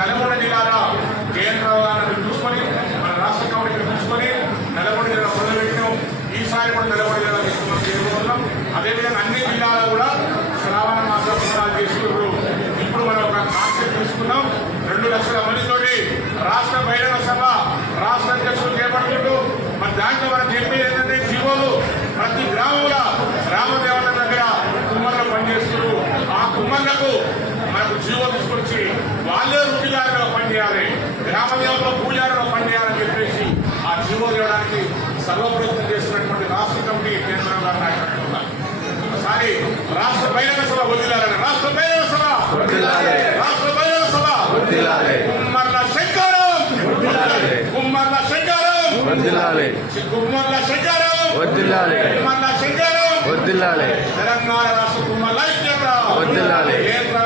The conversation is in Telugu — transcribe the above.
నల్గొండ జిల్లాలో కేంద్రాలను చూసుకొని మన రాష్ట్ర కమిటీని చూసుకొని నల్గొండ జిల్లా మొదలుపెట్టినాం. ఈసారి కూడా నల్గొండ జిల్లా తీసుకున్నాం చేసుకుంటున్నాం. అదేవిధంగా అన్ని జిల్లాలో కూడా శ్రావణ మాసోత్సవాలు చేసుకుంటూ ఇప్పుడు మనం ఒక కాన్సెప్ట్ తీసుకున్నాం. 2 లక్షల మందితోటి రాష్ట్ర బహిరంగ సభ రాష్ట్ర అధ్యక్షులు చేపడుతుంటూ మరి దాంట్లో మనం చెప్పేది ఏంటంటే జీవోలు ప్రతి గ్రామంలో గ్రామదేవత దగ్గర కుమ్మర్లు పనిచేస్తున్నారు. ఆ కుమ్మర్లకు మనకు జీవో తీసుకొచ్చి వాళ్ళే రుచిదారుగా పనిచేయాలి, గ్రామదేవతలో పూజారుగా పనిచేయాలని చెప్పేసి ఆ జీవో ఇవ్వడానికి సర్వప్రయత్నం చేస్తున్నటువంటి రాష్ట్ర కమిటీ కేంద్రం గారి నాయకత్వంలో ఒకసారి రాష్ట్ర బహిరంగ సభ వదిలాలని రాష్ట్ర బహిరంగ సభ రాష్ట్ర బహిరంగ సభ కుమ్మర్ల శంకరం కుమ్మర్ల శంకరం కుమ్మర్ల శంకరం కుమ్మర్ల శంకరం తెలంగాణ రాష్ట్ర కుమ్మర్ల ఐక్యత కేంద్ర